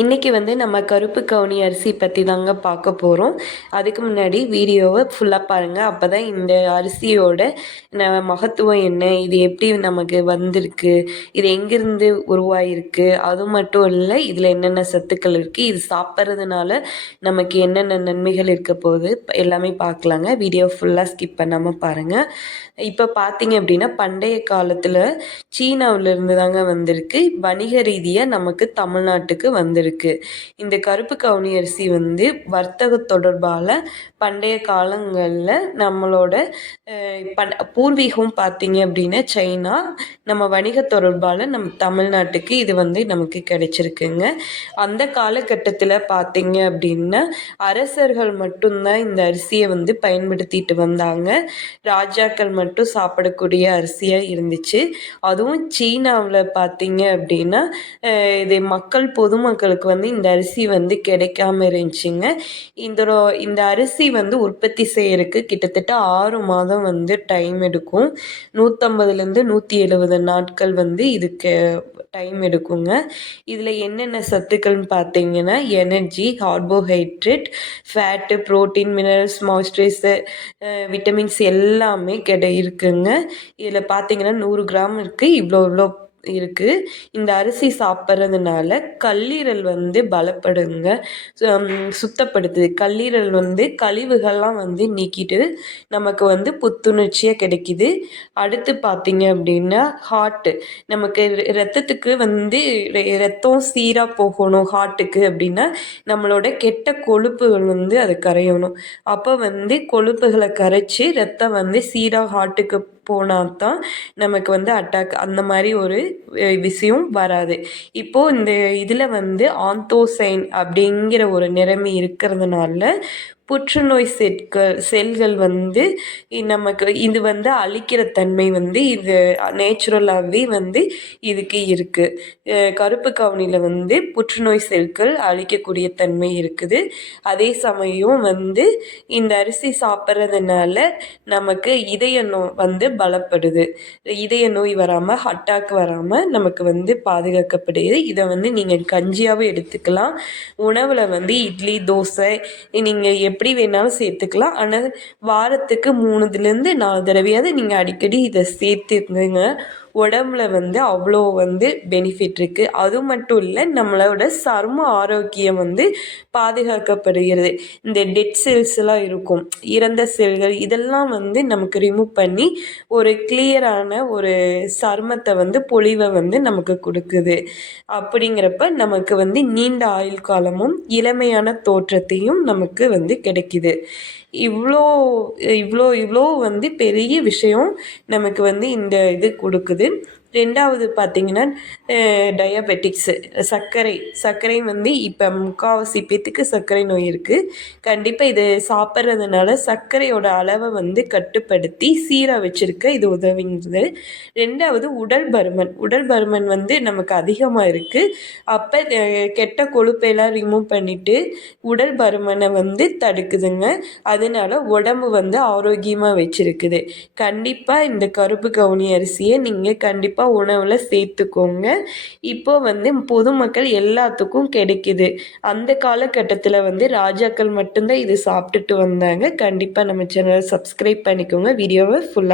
இன்றைக்கி நம்ம கருப்பு கவுனி அரிசி பற்றி தாங்க பார்க்க போகிறோம். அதுக்கு முன்னாடி வீடியோவை ஃபுல்லாக பாருங்கள். அப்போ தான் இந்த அரிசியோட மகத்துவம் என்ன, இது எப்படி நமக்கு வந்திருக்கு, இது எங்கேருந்து உருவாகிருக்கு, அது மட்டும் இல்லை இதில் என்னென்ன சத்துக்கள் இருக்குது, இது சாப்பிட்றதுனால நமக்கு என்னென்ன நன்மைகள் இருக்க போகுது எல்லாமே பார்க்கலாங்க. வீடியோ ஃபுல்லாக ஸ்கிப் பண்ணாமல் பாருங்கள். இப்போ பார்த்தீங்க அப்படின்னா பண்டைய காலத்தில் சீனாவிலேருந்து தாங்க வந்திருக்கு. வணிக ரீதியாக நமக்கு தமிழ்நாட்டுக்கு வந்திருக்கு. இந்த கருப்பு கவுனி அரிசி வர்த்தக தொடர்பால் பண்டைய காலங்களில் நம்மளோட பூர்வீகம் பார்த்தீங்க அப்படின்னா சைனா, நம்ம வணிக தொடர்பால் நம்ம தமிழ்நாட்டுக்கு இது நமக்கு கிடைச்சிருக்குங்க. அந்த காலகட்டத்தில் பார்த்தீங்க அப்படின்னா அரசர்கள் மட்டும்தான் இந்த அரிசியை பயன்படுத்திட்டு வந்தாங்க. ராஜாக்கள் மட்டும் சாப்பிடக்கூடிய அரிசியாக இருந்துச்சு. அதுவும் சீனாவில் பார்த்தீங்க அப்படின்னா இது பொதுமக்களுக்கு இந்த அரிசி கிடைக்காம இருந்துச்சுங்க. இந்த அரிசி உற்பத்தி செய்யறதுக்கு கிட்டத்தட்ட 6 மாதம் டைம் எடுக்கும். 150லேருந்து 170 நாட்கள் இதுக்கு டைம் எடுக்குங்க. இதில் என்னென்ன சத்துக்கள்னு பார்த்தீங்கன்னா energy, carbohydrate, fat, protein, minerals, moisturiser, vitamins எல்லாமே இருக்குங்க. இதில் பார்த்தீங்கன்னா 100 கிராம் இருக்குது. இவ்வளோ இருக்குது. இந்த அரிசி சாப்பிட்றதுனால கல்லீரல் பலப்படுங்க, சுத்தப்படுத்துது. கல்லீரல் கழிவுகள்லாம் நீக்கிட்டு நமக்கு புத்துணர்ச்சியாக கிடைக்கிது. அடுத்து பார்த்தீங்க அப்படின்னா ஹார்ட்டு, நமக்கு ரத்தத்துக்கு ரத்தம் சீராக போகணும். ஹார்ட்டுக்கு அப்படின்னா நம்மளோட கெட்ட கொழுப்புகள் அது கரையணும். அப்போ கொழுப்புகளை கரைச்சி ரத்தம் சீராக ஹார்ட்டுக்கு போனால் தான் நமக்கு அட்டாக் அந்த மாதிரி ஒரு விஷயம் வராது. இப்போது இந்த இதில் ஆந்தோசைன் அப்படிங்கிற ஒரு நிறமி இருக்கிறதுனால புற்றுநோய் செல்கள் நமக்கு இது அழிக்கிற தன்மை இது நேச்சுரலாகவே இதுக்கு இருக்குது. கருப்பு கவுனியில் புற்றுநோய் செல்கள் அழிக்கக்கூடிய தன்மை இருக்குது. அதே சமயம் இந்த அரிசி சாப்பிட்றதுனால நமக்கு இதய நோய் பலப்படுது. இதய நோய் வராமல், அட்டாக் வராமல் நமக்கு பாதுகாக்கப்படுது. இதை நீங்கள் கஞ்சியாகவும் எடுத்துக்கலாம். உணவில் இட்லி, தோசை நீங்கள் எப்படி வேணாலும் சேர்த்துக்கலாம். ஆனால் வாரத்துக்கு 3லேருந்து 4 தடவையாவது நீங்கள் அடிக்கடி இதை சேர்த்துக்குங்க. உடம்புல அவ்வளோ பெனிஃபிட் இருக்குது. அது மட்டும் இல்லை, நம்மளோட சரும ஆரோக்கியம் பாதுகாக்கப்படுகிறது. இந்த டெட் செல்ஸ்லாம் இருக்கும், இறந்த செல்கள், இதெல்லாம் நமக்கு ரிமூவ் பண்ணி ஒரு கிளியரான ஒரு சருமத்தை பொலிவை நமக்கு கொடுக்குது. அப்படிங்கிறப்ப நமக்கு நீண்ட ஆயுள் காலமும் இளமையான தோற்றத்தையும் நமக்கு கிடைக்குது. இவ்வளோ இவ்வளோ இவ்வளோ பெரிய விஷயம் நமக்கு இந்த இது கொடுக்குது. 2வது பார்த்திங்கன்னா டயபெட்டிக்ஸு, சர்க்கரை இப்போ முக்கால்வாசி பேத்துக்கு சர்க்கரை நோய் இருக்குது. கண்டிப்பாக இது சாப்பிட்றதுனால சர்க்கரையோட அளவை கட்டுப்படுத்தி சீராக வச்சுருக்க இது உதவுகிறது. 2வது உடல் பருமன் நமக்கு அதிகமாக இருக்குது. அப்போ கெட்ட கொழுப்பெல்லாம் ரிமூவ் பண்ணிவிட்டு உடல் பருமனை தடுக்குதுங்க. அதனால உடம்பு ஆரோக்கியமாக வச்சுருக்குது. கண்டிப்பாக இந்த கருப்பு கவுனி அரிசியை நீங்கள் கண்டிப்பாக உணவில் சேர்த்துக்கோங்க. இப்போ பொதுமக்கள் எல்லாத்துக்கும் கிடைக்குது. அந்த காலகட்டத்தில் ராஜாக்கள் மட்டும்தான் இது சாப்பிட்டுட்டு வந்தாங்க. கண்டிப்பாக நம்ம சேனலை சப்ஸ்கிரைப் பண்ணிக்கோங்க. வீடியோவை ஃபுல்லாக